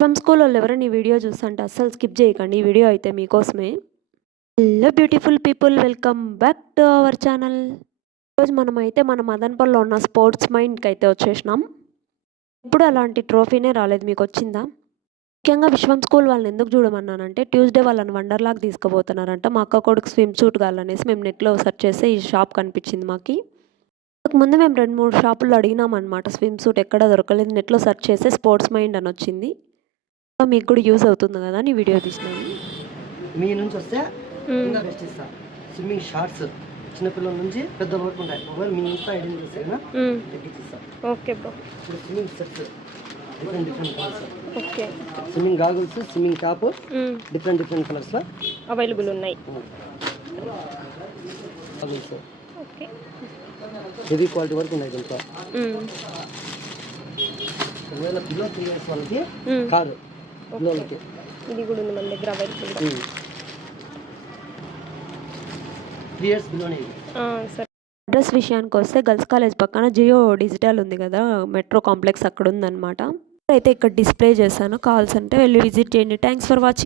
From school వాళ్ళు ఎవరైనా ఈ వీడియో చూస్తుంటే అస్సలు స్కిప్ చేయకండి. ఈ వీడియో అయితే మీకోసమే. Hello beautiful people, welcome back to our channel. ఈరోజు మనమైతే మన మదనపల్లిలో ఉన్న స్పోర్ట్స్ మైండ్కి అయితే వచ్చేసినాం. ఇప్పుడు అలాంటి ట్రోఫీనే రాలేదు, మీకు వచ్చిందా? ముఖ్యంగా విశ్వం స్కూల్ వాళ్ళని ఎందుకు చూడమన్నానంటే ట్యూస్డే వాళ్ళని వండర్లాగా తీసుకుపోతున్నారంట. మా అక్క కొడుకు స్విమ్ సూట్ కావాలనేసి మేము నెట్లో సెర్చ్ చేస్తే ఈ షాప్ కనిపించింది మాకు. ముందు మేము 2-3 షాపుల్లో అడిగినాం అనమాట. స్విమ్ సూట్ ఎక్కడ దొరకలేదు, నెట్లో సెర్చ్ చేస్తే స్పోర్ట్స్ మైండ్ అని వచ్చింది. మీకు కూడా యూజ్ అవుతుంది కదా అని వీడియో తీసినాను. మీ నుంచి వస్తే ఇంకా బెస్ట్ ఇస్తా. స్విమ్మింగ్ షార్ట్స్ చిన్నపిల్లల నుంచి పెద్దల వరకు ఉంటాయి. ఒకవేళ మీ ఇన్స్టా ఐడి చేస్తే తగ్గించిస్తా. Okay bro. ఇప్పుడు swimming sets different colours. Okay. Swimming goggles, swimming top different colours లో అవైలబుల్ ఉన్నాయి. Goggles okay. హెవీ క్వాలిటీ వరకు ఉన్నాయి దీంట్లో. ఒకవేళ బిలో 3 years వాళ్ళకి కారు పిల్లలకి ఇది కూడా ఉంది మన దగ్గర అవైలబుల్. 3 years బిలోనే. సరే. అడ్రస్ విషయానికి వస్తే గర్ల్స్ కాలేజ్ పక్కన జియో డిజిటల్ ఉంది కదా, మెట్రో కాంప్లెక్స్ అక్కడ ఉందన్నమాట. అయితే ఇక్కడ డిస్ప్లే చేశాను, కాల్స్ అంటే వెళ్ళి విజిట్ చేయండి. Thanks for watching.